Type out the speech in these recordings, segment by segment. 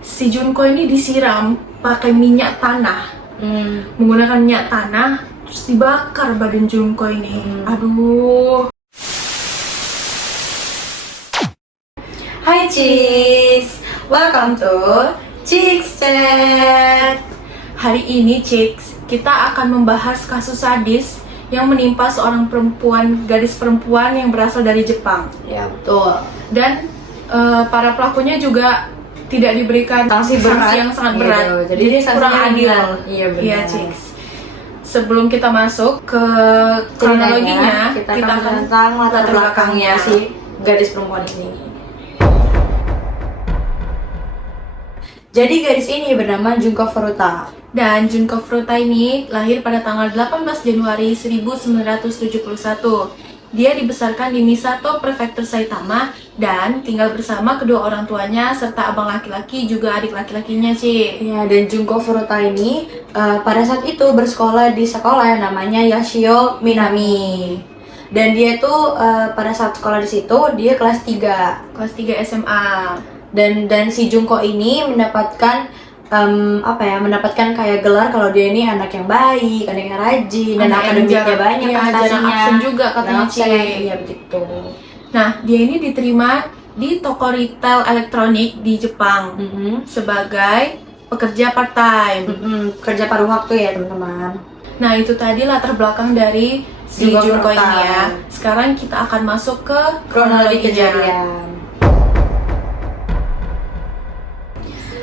si Junko ini disiram pakai minyak tanah. Menggunakan minyak tanah, terus dibakar badan Junko ini. Aduh. Hai Chicks, welcome to Chicks Chat. Hari ini Chicks, kita akan membahas kasus sadis yang menimpa seorang gadis perempuan yang berasal dari Jepang. Ya betul. Dan para pelakunya juga tidak diberikan sanksi yang sangat berat. Gitu. Jadi kurang adil. Iya benar. Iya Chicks. Sebelum kita masuk ke kronologinya, kita akan tentang latar belakangnya si gadis perempuan ini. Jadi gadis ini bernama Junko Furuta. Dan Junko Furuta ini lahir pada tanggal 18 Januari 1971. Dia dibesarkan di Misato, Prefektur Saitama, dan tinggal bersama kedua orang tuanya serta abang laki-laki juga adik laki-lakinya, Ci. Ya, dan Junko Furuta ini pada saat itu bersekolah di sekolah yang namanya Yashio Minami. Dan dia tuh pada saat sekolah di situ dia kelas 3 SMA. Dan si Junko ini mendapatkan mendapatkan kayak gelar kalau dia ini anak yang baik, anak yang rajin, dan akademiknya banyak, prestasinya. Absen juga katanya, Ci. Iya begitu. Nah, dia ini diterima di toko retail elektronik di Jepang sebagai pekerja part-time. Kerja paruh waktu ya teman-teman. Nah, itu tadi latar belakang dari si Junko ini ya. Sekarang kita akan masuk ke kronologi kejadian.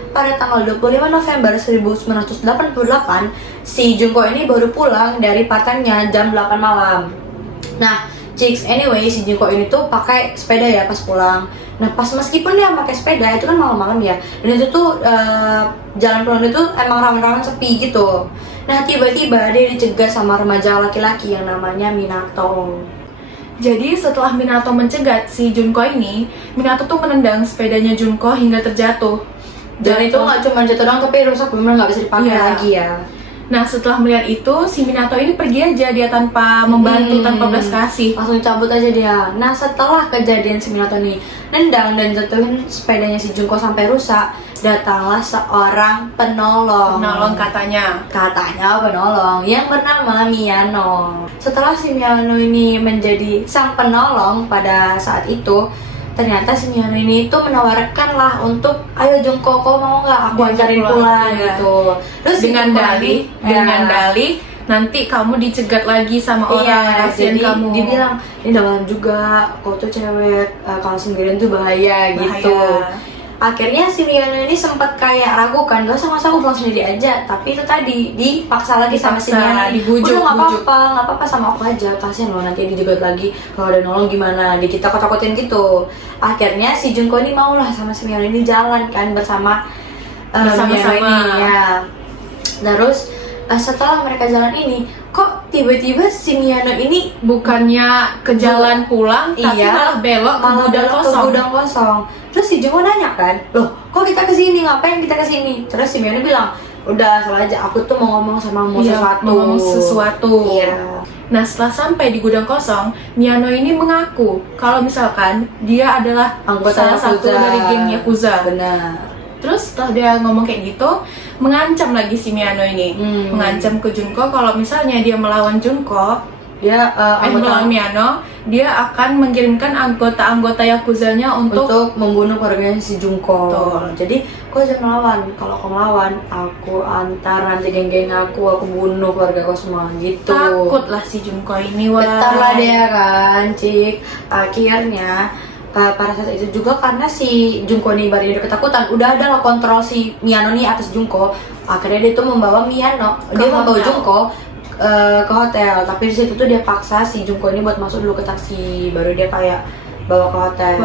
Pada tanggal 25 November 1988, si Junko ini baru pulang dari part-time-nya jam 8 malam. Nah, Chicks, anyway, si Junko ini tuh pakai sepeda ya pas pulang. Nah, meskipun dia pakai sepeda, itu kan malam-malam ya. Dan itu tuh jalan pulang itu emang rawan-rawan sepi gitu. Nah, tiba-tiba dia dicegat sama remaja laki-laki yang namanya Minato. Jadi setelah Minato mencegat si Junko ini, Minato tuh menendang sepedanya Junko hingga terjatuh. Dan itu nggak cuma jatuh doang, tapi rusak, bener nggak bisa dipakai lagi ya. Nah, setelah melihat itu, si Minato ini pergi aja dia tanpa membantu, tanpa belas kasih. Langsung cabut aja dia. Nah, setelah kejadian si Minato nih nendang dan jatuhin sepedanya si Junko sampai rusak, datanglah seorang penolong. Penolong katanya penolong yang bernama Miyano. Setelah si Miyano ini menjadi sang penolong pada saat itu, ternyata si Miyano ini tuh menawarkan lah untuk, ayo Junko, kau mau nggak aku antarin pulang gitu. Terus dengan dalih nanti kamu dicegat lagi sama orang, kasihan kamu. Dibilang, ini dalam juga, kau tuh cewek, kalau sendirian tuh bahaya gitu. Akhirnya si Miyano ini sempat kayak ragu kan, gak usah aku pulang sendiri aja. Tapi itu tadi dipaksa lagi sama si Miyano. Dibujuk, udah nggak apa-apa sama aku aja, kasihan loh nanti dijegat lagi, kalau ada nolong gimana, ditakut-takutin gitu. Akhirnya si Junko ini mau lah sama si Miyano ini jalan kan bersama Miyano ini ya. Terus setelah mereka jalan ini, kok tiba-tiba si Miyano ini bukannya ke jalan pulang, tapi malah belok ke gudang kosong. Terus si Junko nanya kan, loh kok kita kesini, ngapain kita kesini? Terus si Miyano bilang, udah salah aja, aku tuh mau ngomong sama sesuatu. Iya. Nah, setelah sampai di gudang kosong, Miyano ini mengaku kalau misalkan dia adalah salah satu dari geng Yakuza. Benar. Terus setelah dia ngomong kayak gitu, mengancam lagi si Miyano ini, mengancam ke Junko kalau misalnya dia melawan Junko, melawan Miyano, dia akan mengirimkan anggota-anggota Yakuzanya untuk membunuh keluarganya si Junko. Betul. Jadi, kau jangan melawan. Kalau kau melawan, aku antar nanti geng-geng aku bunuh keluarga kau semua gitu. Takutlah si Junko ini, Betar lah dia kan, Cik. Akhirnya pada saat itu juga karena si Junko ini baru udah ketakutan, udah ada lah kontrol si Miyano nih atas Junko. Akhirnya dia tuh membawa Junko ke hotel, tapi di situ tuh dia paksa si Junko ini buat masuk dulu ke taksi, baru dia kayak bawa ke hotel.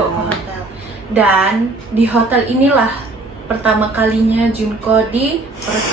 Dan di hotel inilah pertama kalinya Junko dilecehkan.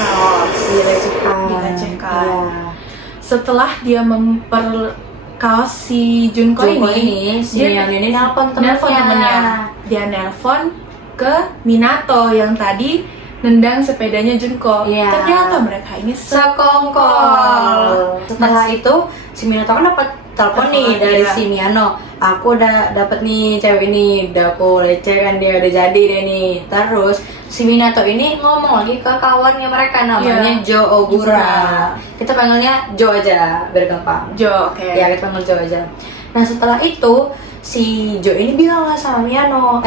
Ya. Setelah dia memperkaos si Junko ini, si Miyano ini nelpon temennya. Dia nelpon ke Minato yang tadi nendang sepedanya Junko. Ternyata mereka ini sekongkol. Setelah itu si Minato kan dapat telepon nih dari si Miyano, aku udah dapet nih cewek ini, udah aku lecehkan dia, udah jadi deh nih. Terus si Minato ini ngomong lagi ke kawannya mereka namanya Iya. Jo Ogura. Ogura. Kita panggilnya Jo aja biar gampang. Jo, oke. Ya kita panggil Jo aja. Nah setelah itu si Jo ini bilang lah sama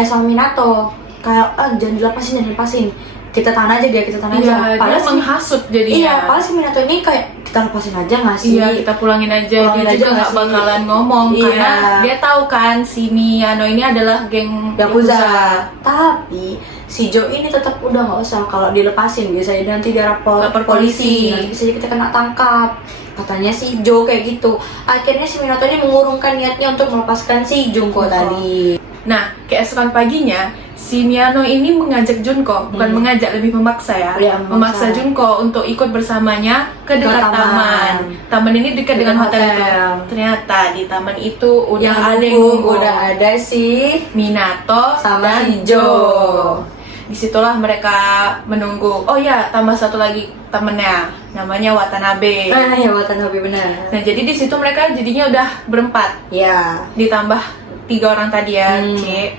sama Minato kayak jangan dilepasin. Kita tahan aja dia, kita tahan Iya, aja. dia si- menghasut jadinya. Iya, padahal si Minato ini kayak kita lepasin aja nggak sih? Iya, kita pulangin aja. Pulangin Dia aja juga nggak nggak sih? bakalan ngomong Iya. karena dia tahu kan si Miyano ini adalah geng Yakuza. Tapi si Jo ini tetap udah nggak usah kalau dilepasin bisa jadi nanti dia Lapor polisi. nanti bisa jadi kita kena tangkap. Katanya si Jo kayak gitu. Akhirnya si Minato ini mengurungkan niatnya untuk melepaskan si Junko tadi. Nah, keesokan paginya, si Miyano ini mengajak Junko, bukan mengajak, lebih memaksa ya, Iya, memaksa Junko untuk ikut bersamanya ke dekat taman. taman. Taman ini dekat dengan hotel itu. Ternyata di taman itu udah ada yang nunggu. udah ada si Minato sama dan si Jo. Disitulah mereka menunggu. Oh ya, tambah satu lagi temennya, namanya Watanabe. Ya Watanabe benar. Nah, jadi di situ mereka jadinya udah berempat, Ya. ditambah 3 orang tadi ya, Cik.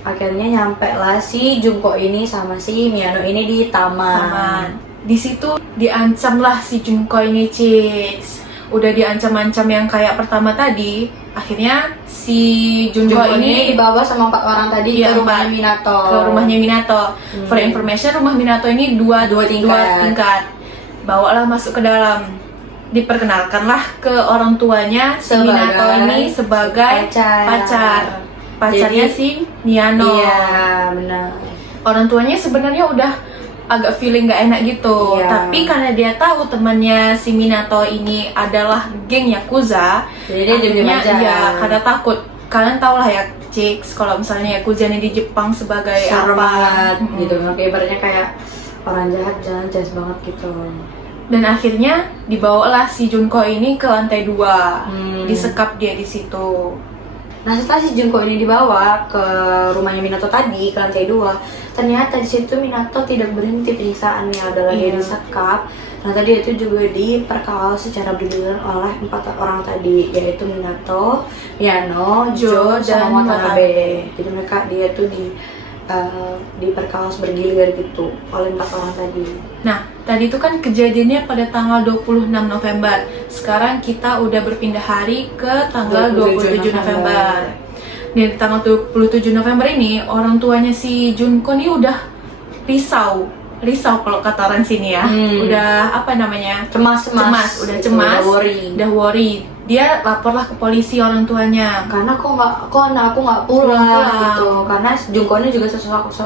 Akhirnya nyampe lah si Junko ini sama si Miyano ini di taman. Taman. Di situ diancam lah si Junko ini, Cix. Udah diancam-ancam yang kayak pertama tadi. Akhirnya si Junko ini dibawa sama 4 orang tadi Iya, ke rumahnya 4. Minato. ke rumahnya Minato. For information, rumah Minato ini dua tingkat. Bawalah masuk ke dalam. Diperkenalkanlah ke orang tuanya si Minato ini sebagai pacar. Pacarnya Jadi, si Miyano. Iya, benar. Orang tuanya sebenarnya udah agak feeling gak enak gitu. Iya. Tapi karena dia tahu temannya si Minato ini adalah geng Yakuza, Jadi dia diam-diam aja. ya karena takut. Kalian tau lah ya, Chicks, kalau misalnya Yakuza ini di Jepang sebagai serem apa banget gitu. Makanya ibaratnya kayak orang jahat jahat banget gitu. Dan akhirnya dibawalah si Junko ini ke lantai 2. Disekap dia di situ. Nah setelah si Junko ini dibawa ke rumahnya Minato tadi ke lantai 2, ternyata di situ Minato tidak berhenti penyiksaannya, adalah dia Iya. disekap. Nah tadi itu juga diperkaos secara bergiliran oleh 4 orang tadi, yaitu Minato, Miyano, Jo, dan sama Watanabe. Jadi dia tuh diperkaos bergilir gitu oleh 4 orang tadi. Nah, tadi itu kan kejadiannya pada tanggal 26 November. Sekarang kita udah berpindah hari ke tanggal 27 November. Dan di tanggal 27 November ini, orang tuanya si Junko ini udah risau kalau kata orang sini ya. Udah apa namanya? Cemas, udah cemas, udah worry. Dia laporlah ke polisi orang tuanya. Karena kok anak aku nggak pulang gitu. Karena Junko ini juga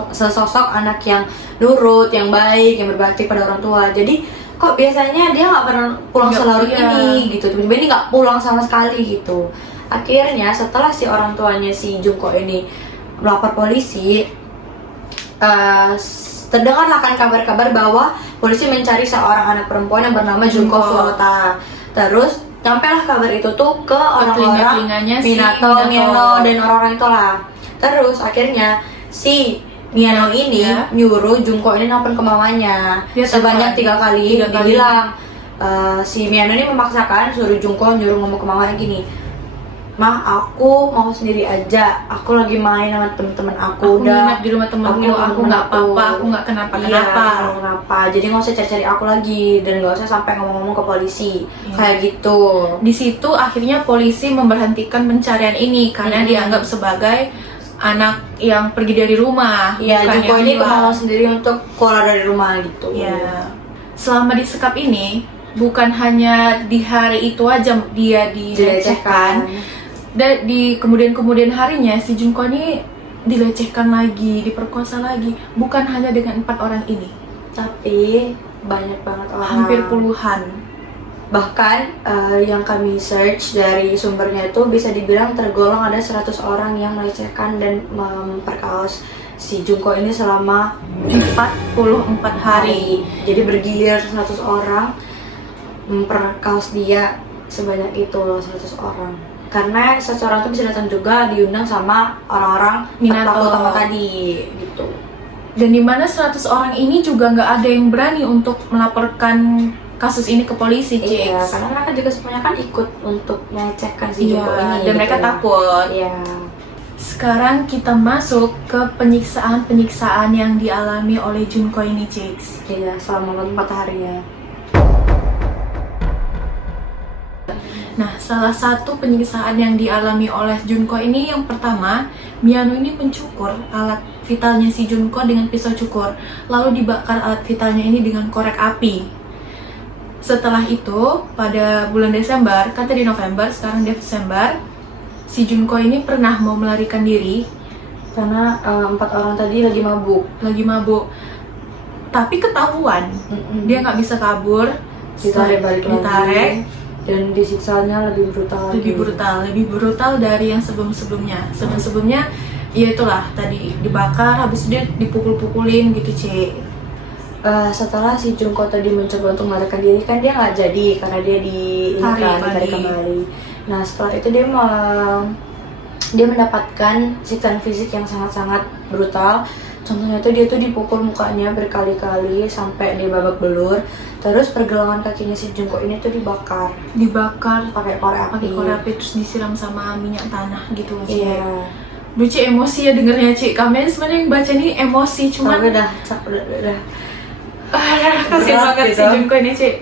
sesosok anak yang nurut, yang baik, yang berbakti pada orang tua. Jadi kok biasanya dia nggak pernah pulang selarut ini gitu. Tiba-tiba ini nggak pulang sama sekali gitu. Akhirnya setelah si orang tuanya si Junko ini melapor polisi, terdengarlah kan kabar-kabar bahwa polisi mencari seorang anak perempuan yang bernama Junko Furuta. Terus sampailah kabar itu tuh ke orang-orang telinganya si Minato, Miyano, dan orang-orang itulah. Terus akhirnya si Miyano ini nyuruh Junko ini nelfon ke mamanya sebanyak 3 kali. Dibilang si Miyano ini memaksakan suruh Junko nyuruh ngomong ke mamanya gini, "Ma, aku mau sendiri aja. Aku lagi main sama temen-temen aku. Udah nginep di rumah temenku. Aku nggak apa-apa. Aku nggak kenapa-kenapa. Jadi nggak usah cari-cari aku lagi dan nggak usah sampai ngomong-ngomong ke polisi kayak gitu." Di situ akhirnya polisi memberhentikan pencarian ini karena dianggap sebagai anak yang pergi dari rumah. Iya, bukan Junko yang ini hilang. kemauan sendiri untuk keluar dari rumah gitu. Iya. Selama disekap ini, bukan hanya di hari itu aja dia dilecehkan. Dan di kemudian harinya si Junko ini dilecehkan lagi, diperkosa lagi. Bukan hanya dengan 4 orang ini, Tapi banyak banget orang. hampir puluhan. Bahkan yang kami search dari sumbernya itu bisa dibilang tergolong ada 100 orang yang melecehkan dan memperkaos si Junko ini selama 44 hari. Jadi bergilir 100 orang memperkaos dia sebanyak itu loh, 100 orang. Karena seseorang itu bisa datang juga diundang sama orang-orang Minato utama tadi gitu. Dan di mana 100 orang ini juga nggak ada yang berani untuk melaporkan kasus ini ke polisi, Cix. Iya, karena mereka juga semuanya kan ikut untuk melecehkan si Iya, Junko ini. dan mereka takut. Iya. Sekarang kita masuk ke penyiksaan-penyiksaan yang dialami oleh Junko ini, Cix. Iya, selama 4 hari ya. Nah, salah satu penyiksaan yang dialami oleh Junko ini yang pertama, Miyano ini mencukur alat vitalnya si Junko dengan pisau cukur, lalu dibakar alat vitalnya ini dengan korek api. Setelah itu, pada bulan Desember, kan tadi November, sekarang Desember, si Junko ini pernah mau melarikan diri Karena 4 orang tadi lagi mabuk. Tapi ketahuan, dia nggak bisa kabur, Ditarik balik ditarik. lagi. Dan disiksanya lebih brutal lagi. Lebih brutal dari yang sebelum-sebelumnya. Sebelum-sebelumnya, ya itulah tadi dibakar, habis itu dia dipukul-pukulin gitu, Cik. Setelah si Junko tadi mencoba untuk melarikan diri kan dia nggak jadi karena dia ditarik kembali. Nah setelah itu dia mendapatkan siksaan fisik yang sangat-sangat brutal. Contohnya tuh dia tuh dipukul mukanya berkali-kali sampai dia babak belur. Terus pergelangan kakinya si Junko ini tuh dibakar pakai korek api, terus disiram sama minyak tanah gitu, Cik. Iya. Duh, Cik, emosi ya dengernya, Cik. Kalian sebenarnya yang baca ini emosi, cuman Tapi udah. kasih Berat banget gitu. si Junko ini, Cik.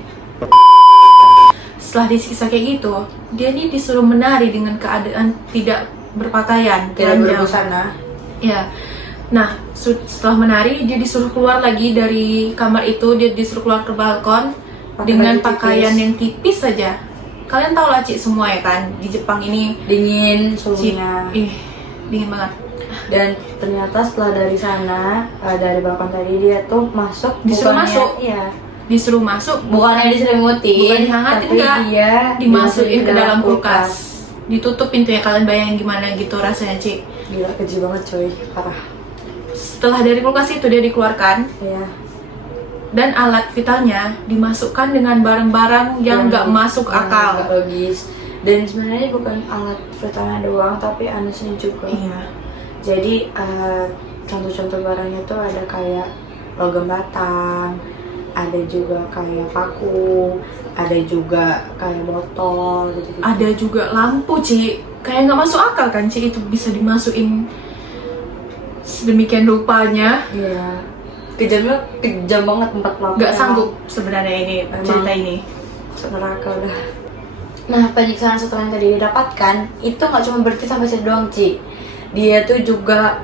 Setelah disiksa kayak gitu, dia nih disuruh menari dengan keadaan tidak berpakaian, Tidak telanjang. berbusana. Ya. Nah, setelah menari, dia disuruh keluar lagi dari kamar itu. Dia disuruh keluar ke balkon Pakai dengan baju tipis. pakaian yang tipis saja. Kalian tahu lah, Cik, semua ya kan, di Jepang ini Dingin Cik, suhunya. dingin banget. Dan ternyata setelah dari sana, dari balkon tadi dia tuh masuk. Disuruh bukannya- masuk? Iya. Disuruh masuk, Bukannya diselimutin, bukan dihangatin, tapi enggak. dia dimasukin ke dalam kulkas. Ditutup pintunya, kalian bayangin gimana gitu rasanya, Cik. Gila, keji banget coy, parah. Setelah dari kulkas itu dia dikeluarkan Iya. dan alat vitalnya dimasukkan dengan barang-barang yang nggak masuk yang akal. nggak logis. Dan sebenarnya bukan alat vitalnya doang, tapi anusnya juga. Iya. Jadi contoh-contoh barangnya tuh ada kayak logam batang, ada juga kayak paku, ada juga kayak botol gitu. Ada juga lampu, Cik. Kayak nggak masuk akal kan, Cik, itu bisa dimasukin sedemikian rupanya. Iya. Kejam banget tempat pelaku. Nggak sanggup sebenarnya ini Emang. cerita ini. Masuk neraka udah. Nah, penyiksaan setelah yang tadi didapatkan itu nggak cuma berhenti sampai situ doang, Ci. Dia tuh juga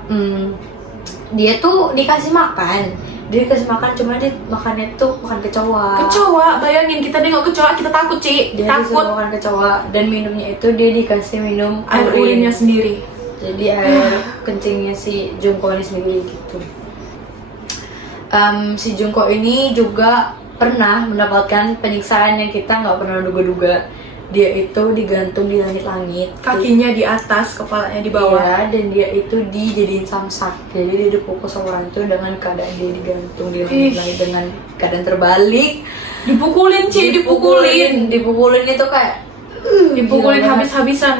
dia tuh dikasih makan. Dia dikasih makan, cuma dia makannya tuh makan kecoa. Kecoa, bayangin kita nengok kecoa kita takut, Cik. Dia Takut. disuruh makan kecoa dan minumnya itu dia dikasih minum Air urinnya sendiri. Jadi air kencingnya si Junko ini sendiri gitu. Si Junko ini juga pernah mendapatkan penyiksaan yang kita nggak pernah duga-duga. Dia itu digantung di langit-langit. Kakinya di atas, kepalanya di bawah. Iya, dan dia itu dijadiin samsak. Jadi dia dipukul sama orang itu dengan keadaan dia digantung di langit-langit dengan keadaan terbalik. Dipukulin, Cik, dipukulin. Dipukulin itu kayak Dipukulin gila banget. habis-habisan.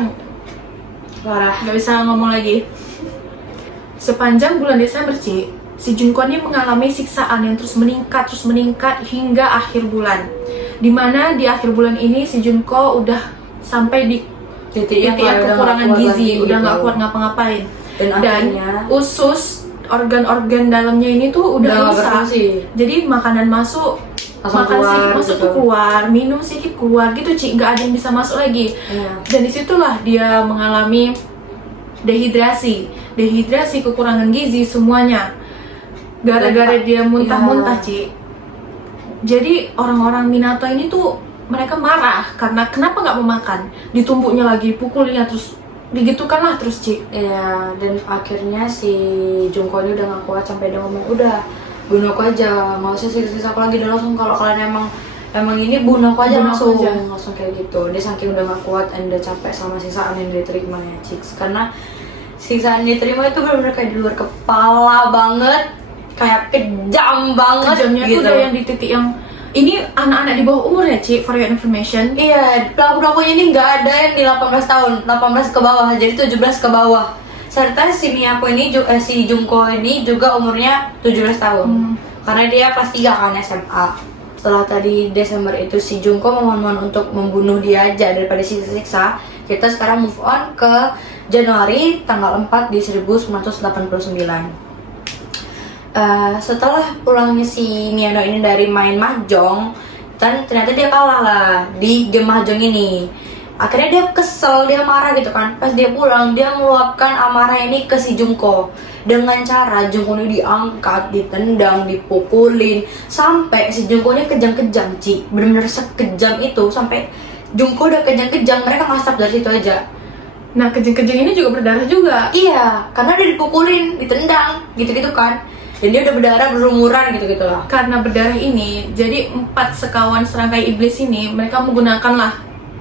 Parah. Nggak bisa ngomong lagi. Sepanjang bulan Desember, Cik, si Junko ini mengalami siksaan yang terus meningkat hingga akhir bulan. Dimana di akhir bulan ini si Junko udah sampai di Titik yang titik kekurangan gizi, udah nggak kuat gitu. ngapa-ngapain. Dan akhirnya Usus, organ-organ dalamnya ini tuh udah nggak rusak. berfungsi. Jadi makanan masuk, Langsung makan keluar, sedikit masuk gitu. tuh keluar, minum sedikit keluar gitu, Cik, nggak ada yang bisa masuk lagi. Iya. Dan disitulah dia mengalami dehidrasi, kekurangan gizi semuanya. Gara-gara dia muntah-muntah, Cik. Jadi orang-orang Minato ini tuh mereka marah karena kenapa nggak mau makan, ditumbuknya lagi, pukulnya terus, digitukan lah terus, Cik. Iya, dan akhirnya si Junko ini udah gak kuat sampai dia ngomong, udah bunuh aku aja, nggak usah siksa aku lagi, udah langsung kalau kalian emang ini bunuh aku aja, Bunuh aku langsung kayak gitu. Dia saking udah gak kuat dan udah capek sama siksaan yang dia terima ya, Chicks. Karena siksaan yang diterima itu benar-benar kayak di luar kepala banget, kayak kejam banget. Kejamnya gitu. tuh udah yang di titik yang ini anak-anak di bawah umur ya, Cik, for your information. Iya, pelaku-pelakunya ini nggak ada yang di 18 tahun, 18 ke bawah, jadi 17 ke bawah. Serta si Miyako ini, si Junko ini juga umurnya 17 tahun. Karena dia kelas 3 kan SMA. Setelah tadi Desember itu si Junko memohon untuk membunuh dia aja daripada siksa-siksa. Kita sekarang move on ke Januari tanggal 4 di 1989. Setelah pulangnya si Miyano ini dari main mahjong, dan ternyata dia kalah lah di game mahjong ini. Akhirnya dia kesel, dia marah gitu kan. Pas dia pulang, dia meluapkan amarah ini ke si Junko dengan cara Junko ini diangkat, ditendang, dipukulin, sampai si Junko ini kejang-kejang, Ci. Bener-bener sekejam itu, sampai Junko udah kejang-kejang, mereka nggak stop dari situ aja. Nah, kejang-kejang ini juga berdarah juga. Iya, karena dia dipukulin, ditendang, gitu-gitu kan. Dan dia udah berdarah berlumuran gitu-gitu lah. Karena berdarah ini, jadi 4 sekawan serangkai iblis ini mereka menggunakan lah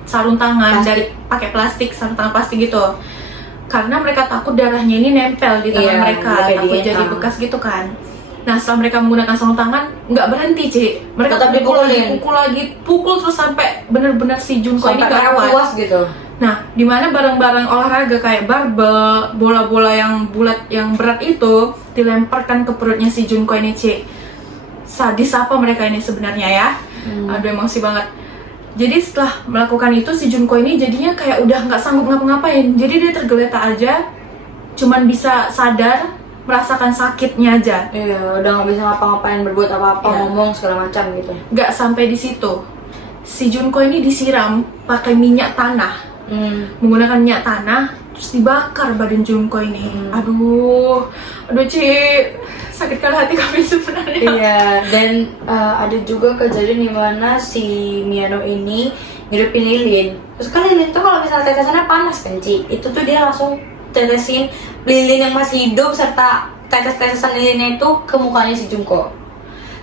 sarung tangan Plastik. dari pakai plastik, sarung tangan plastik gitu. Karena mereka takut darahnya ini nempel di tangan Iya, mereka, mereka takut jadi DNA. bekas gitu kan. Nah, setelah mereka menggunakan sarung tangan, nggak berhenti, Ci. Mereka Tetap dipukulin. pukul lagi, pukul terus sampai bener-bener si Junko ini Sampai gak mereka kuat. puas gitu. Nah, dimana barang-barang olahraga kayak barbel, bola-bola yang bulat, yang berat itu dilemparkan ke perutnya si Junko ini, Ci. Sadis apa mereka ini sebenarnya ya? Aduh, emosi banget. Jadi setelah melakukan itu, si Junko ini jadinya kayak udah nggak sanggup ngapa-ngapain. Jadi dia tergeletak aja, cuman bisa sadar, merasakan sakitnya aja. Iya, udah nggak bisa ngapa-ngapain, berbuat apa-apa, Iya. ngomong segala macam gitu. Nggak sampai di situ. Si Junko ini disiram pakai minyak tanah. Menggunakan minyak tanah, terus dibakar badan Junko ini. Aduh, Ci, sakit kali hati kami sebenarnya. Iya, dan ada juga kejadian di mana si Miyano ini ngidupin lilin. Terus kan lilin tuh kalau misalnya tetesannya panas kan, Ci, itu tuh dia langsung tetesin lilin yang masih hidup serta tetes-tetesan lilinnya itu ke mukanya si Junko.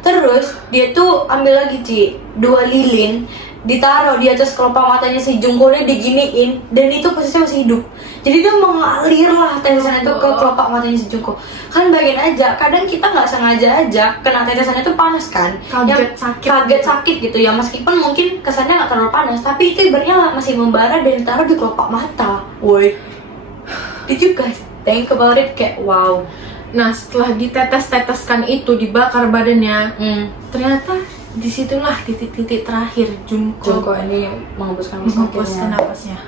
Terus dia tuh ambil lagi, Ci, 2 lilin, ditaruh di atas kelopak matanya si Junko ini, diginiin, dan itu posisinya masih hidup. Jadi dia mengalir lah tetesan itu ke kelopak matanya si Junko. Kan bayangin aja, kadang kita nggak sengaja aja kena tetesan itu panas kan, Kaget, sakit. kaget sakit gitu ya, meskipun mungkin kesannya nggak terlalu panas, tapi itu ibaratnya masih membara dan ditaruh di kelopak mata. Woi, did you guys think about it? Kayak wow. Nah, setelah ditetes-teteskan itu, dibakar badannya, ternyata disitulah titik-titik terakhir Junko ini menghembuskan napasnya.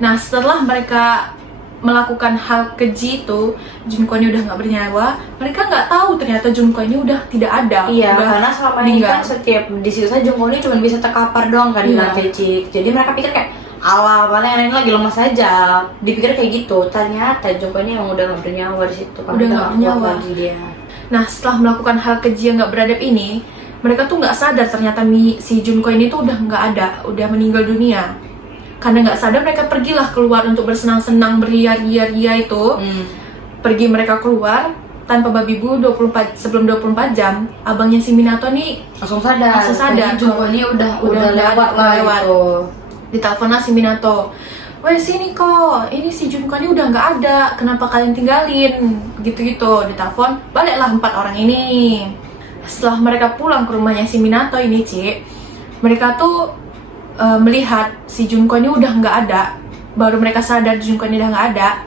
Nah, setelah mereka melakukan hal keji itu, Junko ini udah nggak bernyawa. Mereka nggak tahu ternyata Junko ini udah tidak ada. Iya, udah karena selama ini meninggal. kan setiap di situ saja Junko ini cuma bisa terkapar doang kan di Iya. lantai, Cik. Jadi mereka pikir kayak ala mana yang lain lagi lemas aja. Dipikir kayak gitu. Ternyata Junko ini emang udah nggak bernyawa di situ. Karena Udah nggak kuat bernyawa. lagi dia. Nah, setelah melakukan hal keji yang nggak beradab ini, mereka tuh nggak sadar ternyata si Junko ini tuh udah nggak ada, udah meninggal dunia. Karena nggak sadar, mereka pergilah keluar untuk bersenang-senang, beria-ria itu. Pergi mereka keluar tanpa babi bu, sebelum 24 jam, abangnya si Minato nih Langsung sadar. Langsung sadar. Kayaknya Junko ini udah lewat lah lewat. gitu. Ditelepon si Minato. Weh, sini kok, ini si Junko ini udah nggak ada, kenapa kalian tinggalin? Gitu-gitu, ditelepon, baliklah 4 orang ini. Setelah mereka pulang ke rumahnya si Minato ini, Ci, mereka tuh melihat si Junko ini udah nggak ada. Baru mereka sadar Junko ini udah nggak ada.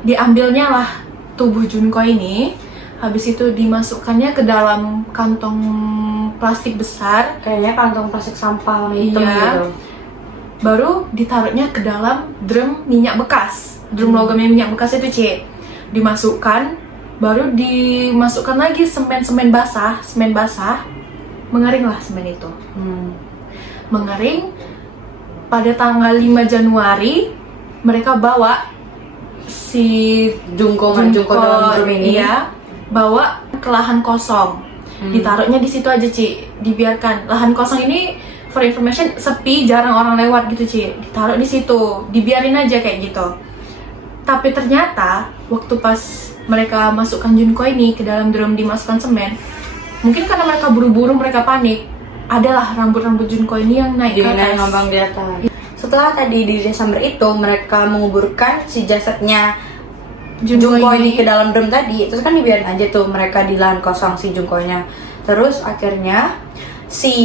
Diambilnya lah tubuh Junko ini, habis itu dimasukkannya ke dalam kantong plastik besar. Kayaknya kantong plastik sampah warna hitam Iya. gitu. Baru ditaruhnya ke dalam drum minyak bekas, drum logamnya minyak bekas itu, Ci. Dimasukkan, baru dimasukkan lagi semen basah, mengeringlah semen itu. Mengering. Pada tanggal 5 Januari mereka bawa si Junko dalam drum ini. iya, bawa ke lahan kosong. Ditaruhnya di situ aja, Ci. Dibiarkan lahan kosong ini, for information, sepi, jarang orang lewat gitu, Ci. Ditaruh di situ, dibiarin aja kayak gitu. Tapi ternyata waktu pas mereka masukkan Junko ini ke dalam drum, dimasukkan semen, mungkin karena mereka buru-buru, mereka panik, adalah rambut-rambut Junko ini yang naik ke Dia atas. ngambang di atas. Setelah tadi di Desember itu mereka menguburkan si jasadnya Junko ini ke dalam drum tadi, terus kan dibiarin aja tuh mereka di lahan kosong si Junko-nya. Terus akhirnya si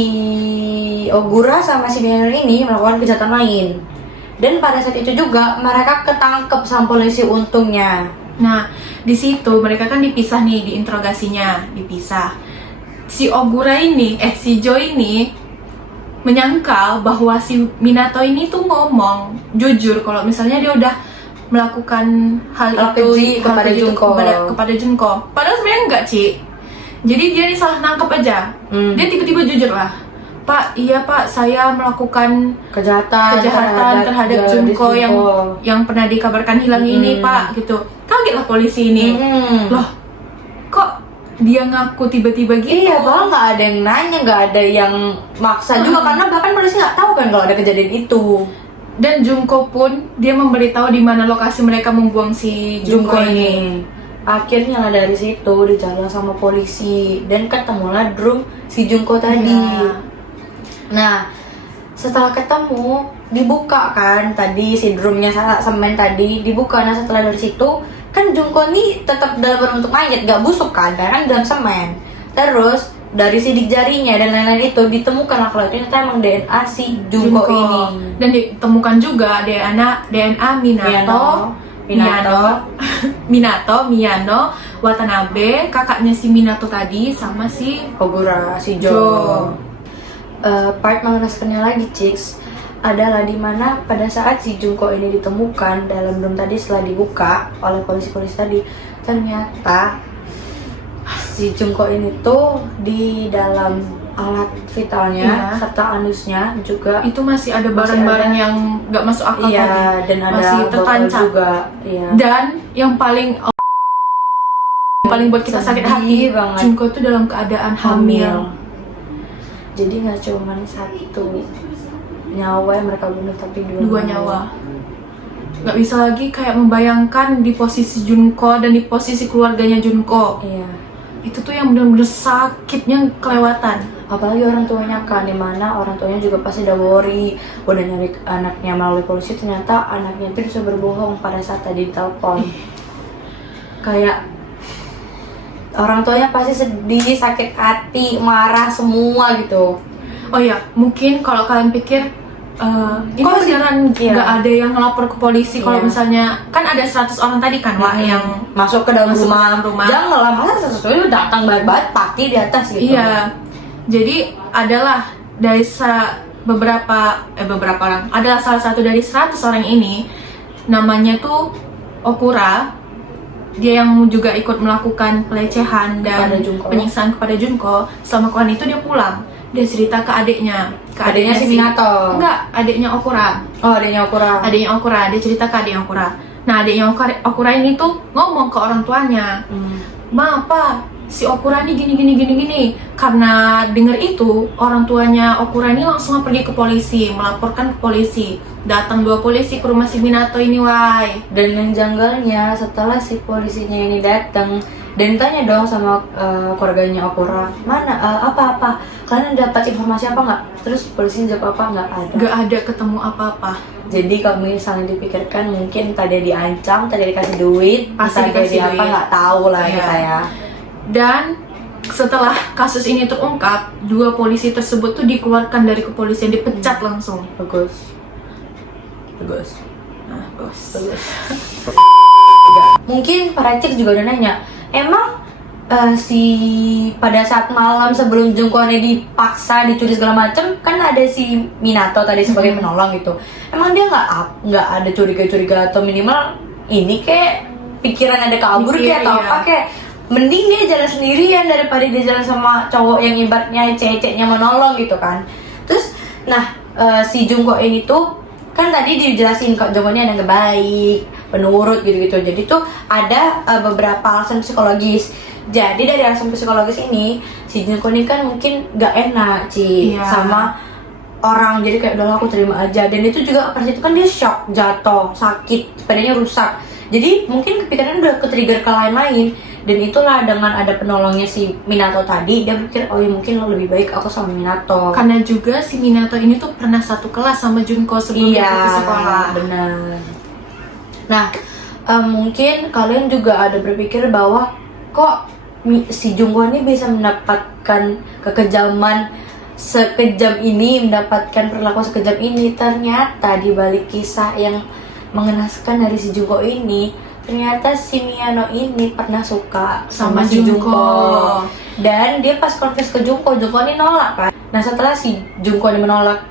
Ogura sama si Miyano ini melakukan kejahatan lain. Dan pada saat itu juga mereka ketangkep sama polisi untungnya. Nah, di situ mereka kan dipisah nih, diinterogasinya dipisah. Si Ogura ini, si Joe ini menyangkal bahwa si Minato ini tuh ngomong jujur kalau misalnya dia udah melakukan hal keji kepada Junko. kepada Junko. Padahal sebenarnya enggak, Ci. Jadi dia ini salah nangkep aja. Dia tiba-tiba jujur lah. Pak, iya Pak, saya melakukan kejahatan terhadap Junko yang pernah dikabarkan hilang ini, Pak, gitu. Kaget lah polisi ini. Loh, kok dia ngaku tiba-tiba gitu? Iya, bahkan nggak ada yang nanya, nggak ada yang maksa juga, karena bahkan polisi nggak tahu kan kalau ada kejadian itu. Dan Junko pun dia memberitahu di mana lokasi mereka membuang si Junko ini. Akhirnya dari situ dijaga sama polisi dan ketemulah drum si Junko tadi. Iya. Nah, setelah ketemu dibuka kan tadi si drumnya semen tadi dibuka. Nah, setelah dari situ kan Junko ini tetap dalam bentuk mayat, gak busuk kan, karena dalam semen. Terus dari sidik jarinya dan lain-lain itu ditemukan kalau itu ternyata emang DNA si Junko ini. Dan ditemukan juga DNA Minato, Miyano, Watanabe, kakaknya si Minato tadi sama si Ogura, si Jo. Part mengenaskannya lagi, Chicks, adalah dimana pada saat si Junko ini ditemukan dalam room tadi setelah dibuka oleh polisi-polisi tadi, ternyata si Junko ini tuh di dalam alat vitalnya serta anusnya juga itu masih ada barang-barang yang nggak masuk akal tadi. Dan ada masih tertancap juga. Iya. Dan yang paling buat kita sakit hati banget, Junko tuh dalam keadaan hamil. Jadi nggak cuma satu nyawa yang mereka bunuh, tapi dua nyawa. Nggak bisa lagi kayak membayangkan di posisi Junko dan di posisi keluarganya Junko. Iya. Itu tuh yang benar-benar sakitnya kelewatan. Apalagi orang tuanya kan, dimana orang tuanya juga pasti udah worry, udah nyari anaknya melalui polisi, ternyata anaknya itu bisa berbohong pada saat tadi ditelepon. Kayak orang tuanya pasti sedih, sakit hati, marah semua gitu. Oh ya, mungkin kalau kalian pikir ini kok beneran nggak ada yang ngelapor ke polisi kalau misalnya kan ada 100 orang tadi kan Wak yang masuk ke dalam masuk rumah. ke dalam rumah. Jangan lah, masa sesuatu datang banget pasti di atas gitu. Iya. Jadi adalah dari beberapa orang, adalah salah satu dari 100 orang ini, namanya tuh Okura. Dia yang juga ikut melakukan pelecehan dan penyiksaan kepada Junko. Selama kawan itu dia pulang. Dia cerita ke adiknya, si Minato. Enggak, adiknya Okura. Oh, adiknya Okura. Dia cerita ke adiknya Okura. Nah, adiknya Okura ini tuh ngomong ke orang tuanya, "Ma, apa si Okura ini gini. Karena denger itu, orang tuanya Okura ini langsung pergi ke polisi, melaporkan ke polisi. Datang 2 polisi ke rumah si Minato ini, wai. Dan yang janggalnya, setelah si polisinya ini datang dan tanya dong sama keluarganya Okura, mana apa kalian dapat informasi apa nggak? Terus polisinya jawab apa? Nggak ada. Nggak ada ketemu apa-apa. Jadi kalau misalnya dipikirkan mungkin tadi diancam, tadi dikasih duit, pasti dikasih duit. Apa nggak tahu lah kita ya. Dan setelah kasus ini terungkap, 2 polisi tersebut tuh dikeluarkan dari kepolisian, dipecat langsung. Bagus. Nah, bagus. Mungkin para cik juga udah nanya, emang pada saat malam sebelum Junko ini dipaksa dicuri segala macem, kan ada si Minato tadi sebagai penolong gitu. Emang dia nggak ada curiga atau minimal ini kayak pikiran ada kabur kayak atau apa kayak mending dia jalan sendirian daripada dia jalan sama cowok yang ibaratnya ceceknya menolong gitu kan. Terus si Junko ini tuh kan tadi dijelasin kok Junko ini ada yang baik, penurut gitu-gitu. Jadi tuh ada beberapa alasan psikologis. Jadi dari alasan psikologis ini si Junko ini kan mungkin gak enak sama orang, jadi kayak udahlah aku terima aja. Dan itu juga pas itu kan dia shock, jatuh, sakit, sepedanya rusak. Jadi mungkin kepikiran udah ke-trigger ke lain-lain. Dan itulah dengan ada penolongnya si Minato tadi, dia pikir oh ya mungkin lebih baik aku sama Minato. Karena juga si Minato ini tuh pernah satu kelas sama Junko sebelum dia ke sekolah. Benar. Nah, mungkin kalian juga ada berpikir bahwa kok si Junko ini bisa mendapatkan kekejaman sekejam ini, mendapatkan perlakuan sekejam ini. Ternyata di balik kisah yang mengenaskan dari si Junko ini, ternyata si Miyano ini pernah suka sama si Junko. Dan dia pas confess ke Jungko ini nolak kan. Nah setelah si Jungko ini menolak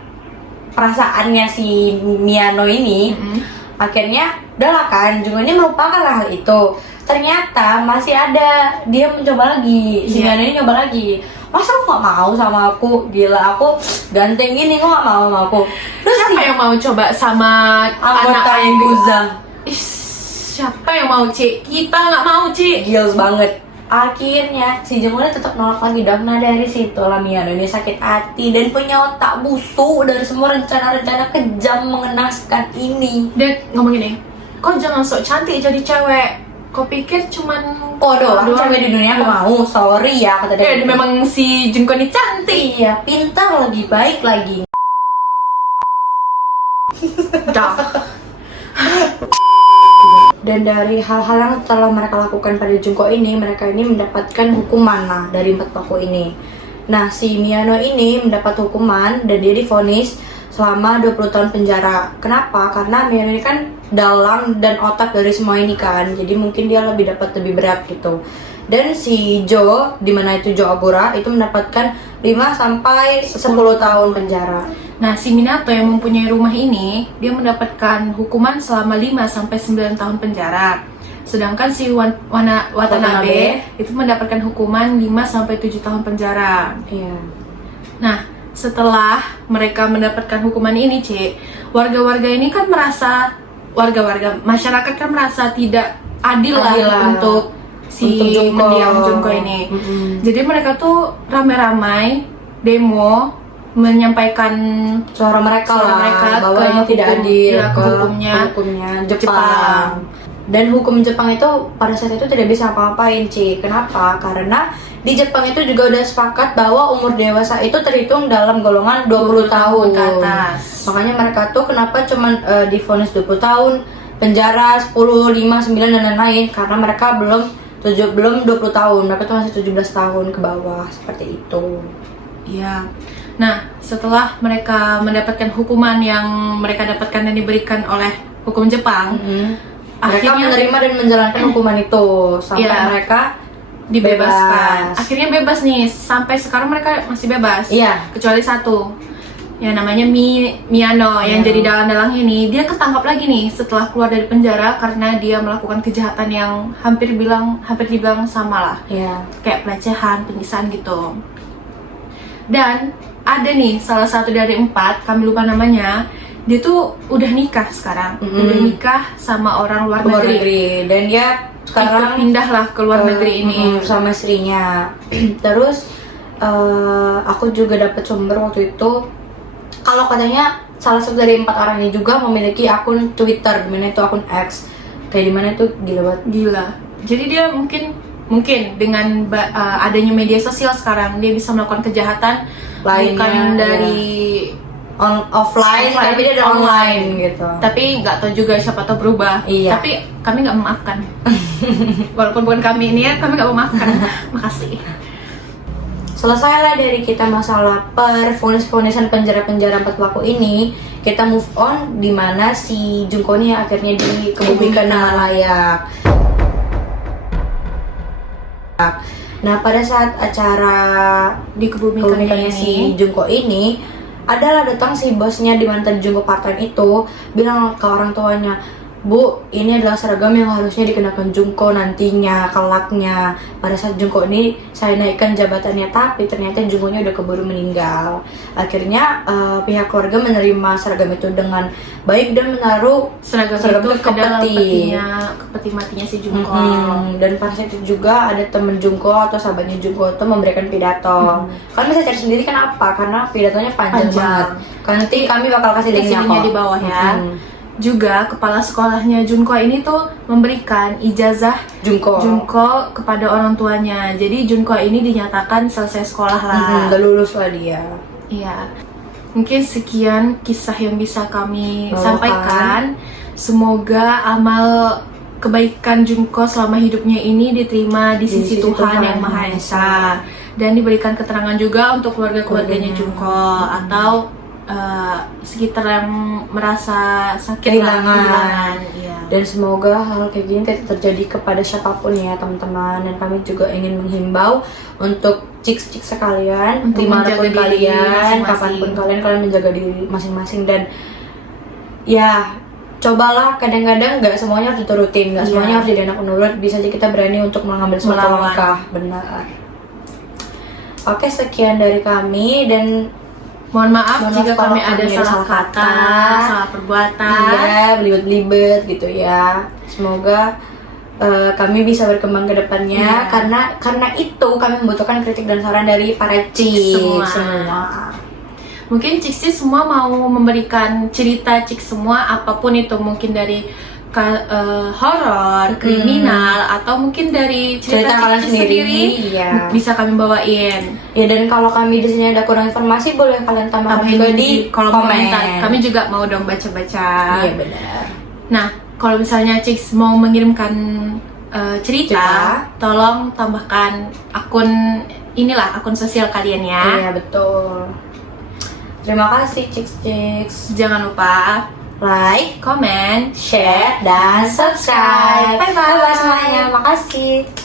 perasaannya si Miyano ini, akhirnya udahlah kan, Jungko ini melupakan hal itu. Ternyata masih ada, dia mencoba lagi, si Miyano ini nyoba lagi. Masa lu gak mau sama aku? Gila, aku ganteng gini, kok gak mau sama aku? Terus Siapa yang mau coba sama anggota anak Yakuza? Siapa yang mau, Ci? Kita nggak mau, Ci. Gils banget. Akhirnya si Jungko ini tetap nolak lagi dong. Nah dari situ lah Miyano ini sakit hati dan punya otak busuk dari semua rencana-rencana kejam mengenaskan ini. Dan ngomong gini, kau jangan sok cantik jadi cewek. Kau pikir cuman Doang cewek di dunia aku mau, sorry ya kata dia. memang si Jungko ini cantik. Iya, pintar lagi, baik lagi. Dah. Dan dari hal-hal yang telah mereka lakukan pada Jungko ini, mereka ini mendapatkan hukuman lah dari 4 pelaku ini. Nah, si Miyano ini mendapat hukuman dan dia divonis selama 20 tahun penjara. Kenapa? Karena Miyano ini kan dalang dan otak dari semua ini kan. Jadi mungkin dia dapat lebih berat gitu. Dan si Jo, dimana itu Jo Agura, itu mendapatkan 5 sampai 10 tahun penjara. Nah, si Minato yang mempunyai rumah ini, dia mendapatkan hukuman selama 5 sampai 9 tahun penjara. Sedangkan si Watanabe itu mendapatkan hukuman 5 sampai 7 tahun penjara. Iya. Nah, setelah mereka mendapatkan hukuman ini, warga-warga ini kan merasa, masyarakat kan merasa tidak adil lah untuk mendiang Jungko ini. Jadi mereka tuh rame-ramai demo menyampaikan suara mereka bahwa ini tidak adil ke hukumnya Jepang. Dan hukum Jepang itu pada saat itu tidak bisa apa-apain, Kenapa? Karena di Jepang itu juga udah sepakat bahwa umur dewasa itu terhitung dalam golongan 20 tahun ke atas. Makanya mereka tuh kenapa cuman divonis 20 tahun penjara, 10, 5, 9 dan lain-lain, karena mereka belum 20 tahun, mereka tuh masih 17 tahun ke bawah, seperti itu. Iya. Nah, setelah mereka mendapatkan hukuman yang mereka dapatkan dan diberikan oleh hukum Jepang, mereka menerima dan menjalankan hukuman itu sampai mereka dibebaskan. Akhirnya bebas nih, sampai sekarang mereka masih bebas. Iya. Kecuali satu, yang namanya Miyano yang jadi dalang-dalang ini, dia ketangkap lagi nih setelah keluar dari penjara karena dia melakukan kejahatan yang hampir dibilang sama lah. Iya. Kayak pelecehan, penyiksaan gitu. Dan ada nih salah satu dari 4, kami lupa namanya, dia tuh udah nikah sekarang, udah nikah sama orang luar negeri. Dan dia sekarang pindah lah ke luar negeri ini sama istrinya. Terus aku juga dapat sumber waktu itu, kalau katanya salah satu dari 4 orang ini juga memiliki akun Twitter, dimana itu akun X, kayak dimana itu gila banget. Gila. Jadi dia mungkin dengan adanya media sosial sekarang, dia bisa melakukan kejahatan lainnya, bukan dari offline, tapi dia ada online gitu. Tapi nggak tahu juga, siapa tahu berubah. Iya. Tapi kami nggak memaafkan. Walaupun bukan kami ini ya, kami nggak memaafkan. Makasih. Selesailah dari kita masalah vonis-vonisan penjara-penjara 4 pelaku ini. Kita move on, dimana si Jungko ini akhirnya dikebumikan dengan layak. Nah, pada saat acara dikebumikannya si Jungko ini, adalah datang si bosnya di mantan Jungko part-time itu, bilang ke orang tuanya, "Bu, ini adalah seragam yang harusnya dikenakan Jungko nantinya, kelaknya. Pada saat Jungko ini saya naikkan jabatannya, tapi ternyata Jungkonya udah keburu meninggal." Akhirnya pihak keluarga menerima seragam itu dengan baik dan menaruh seragam itu ke peti matinya si Jungko. Dan pada saat itu juga ada temen Jungko atau sahabatnya Jungko itu memberikan pidato. Kalian bisa cari sendiri kenapa? Karena pidatonya panjang banget. Nanti kami bakal kasih linknya di bawah ya. Juga kepala sekolahnya Jungko ini tuh memberikan ijazah Jungko kepada orang tuanya. Jadi Jungko ini dinyatakan selesai sekolah lah. Udah lulus lah dia. Iya. Mungkin sekian kisah yang bisa kami sampaikan. Semoga amal kebaikan Jungko selama hidupnya ini diterima di sisi Tuhan yang Maha Esa, dan diberikan keterangan juga untuk keluarga-keluarganya Jungko, atau sekitar yang merasa sakit Kehilangan. Iya. Dan semoga hal kayak gini tidak terjadi kepada siapapun ya teman-teman. Dan kami juga ingin menghimbau untuk Ciks sekalian, Untuk dimanapun menjaga diri kalian, masing-masing. kapanpun kalian menjaga diri masing-masing. Dan ya cobalah, kadang-kadang nggak semuanya harus diturutin, nggak Iya. semuanya harus jadi anak penurut. Bisa aja kita berani untuk mengambil suatu Melawan. langkah. Benar. Oke, sekian dari kami dan Mohon maaf Mohon jika maaf kalau kami ada salah kata, salah perbuatan. iya, belibet-belibet gitu ya. Semoga kami bisa berkembang ke depannya Iya. karena itu kami membutuhkan kritik dan saran dari para Ciks semua. Mungkin Ciks semua mau memberikan cerita Ciks semua, apapun itu, mungkin dari horor, kriminal, atau mungkin dari cerita kalian Ciks sendiri, iya. bisa kami bawain. Ya, dan kalau kami di sini ada kurang informasi boleh kalian tambahkan Tambahin juga di kolom komen. komentar. Kami juga mau dong baca-baca. Iya benar. Nah, kalau misalnya Ciks mau mengirimkan cerita, tolong tambahkan akun sosial kalian ya. Iya betul. Terima kasih Ciks. Jangan lupa Like, komen, share, dan subscribe. Bye-bye. Bye-bye semuanya. Makasih.